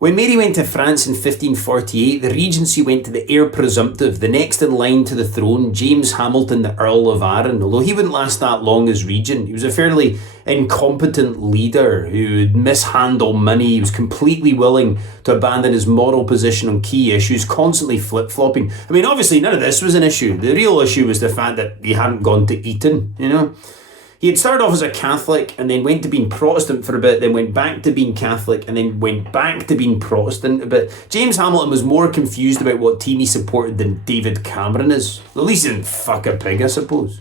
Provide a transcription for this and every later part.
When Mary went to France in 1548, the regency went to the heir presumptive, the next in line to the throne, James Hamilton, the Earl of Arran. Although he wouldn't last that long as regent, he was a fairly incompetent leader who would mishandle money. He was completely willing to abandon his moral position on key issues, constantly flip-flopping. I mean, obviously none of this was an issue. The real issue was the fact that he hadn't gone to Eton, you know. He had started off as a Catholic and then went to being Protestant for a bit, then went back to being Catholic and then went back to being Protestant a bit. James Hamilton was more confused about what team he supported than David Cameron is. At least he didn't fuck a pig, I suppose.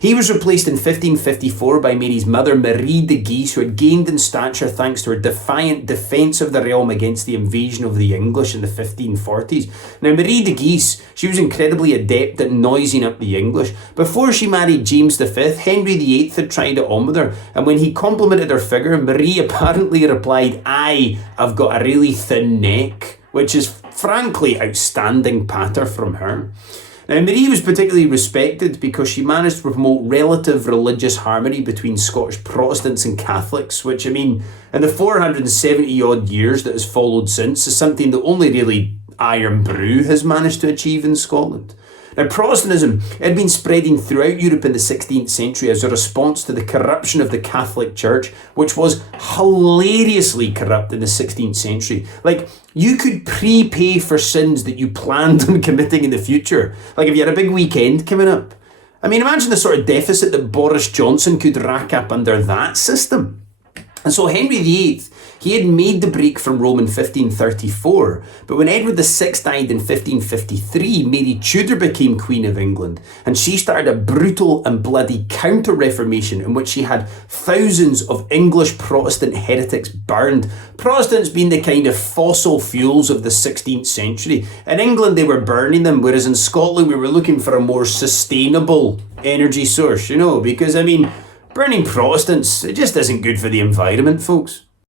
He was replaced in 1554 by Mary's mother, Marie de Guise, who had gained in stature thanks to her defiant defence of the realm against the invasion of the English in the 1540s. Now, Marie de Guise, she was incredibly adept at noising up the English. Before she married James V, Henry VIII had tried it on with her, and when he complimented her figure, Marie apparently replied, "Aye, I've got a really thin neck," which is frankly outstanding patter from her. Now, Marie was particularly respected because she managed to promote relative religious harmony between Scottish Protestants and Catholics, which, I mean, in the 470 odd years that has followed since, is something that only really Iron Brew has managed to achieve in Scotland. Now, Protestantism had been spreading throughout Europe in the 16th century as a response to the corruption of the Catholic Church, which was hilariously corrupt in the 16th century. Like, you could prepay for sins that you planned on committing in the future. Like, if you had a big weekend coming up. I mean, imagine the sort of deficit that Boris Johnson could rack up under that system. And so Henry VIII, he had made the break from Rome in 1534, but when Edward VI died in 1553, Mary Tudor became Queen of England, and she started a brutal and bloody counter-reformation in which she had thousands of English Protestant heretics burned. Protestants being the kind of fossil fuels of the 16th century. In England, they were burning them, whereas in Scotland, we were looking for a more sustainable energy source, you know, because, I mean, burning Protestants, it just isn't good for the environment, folks.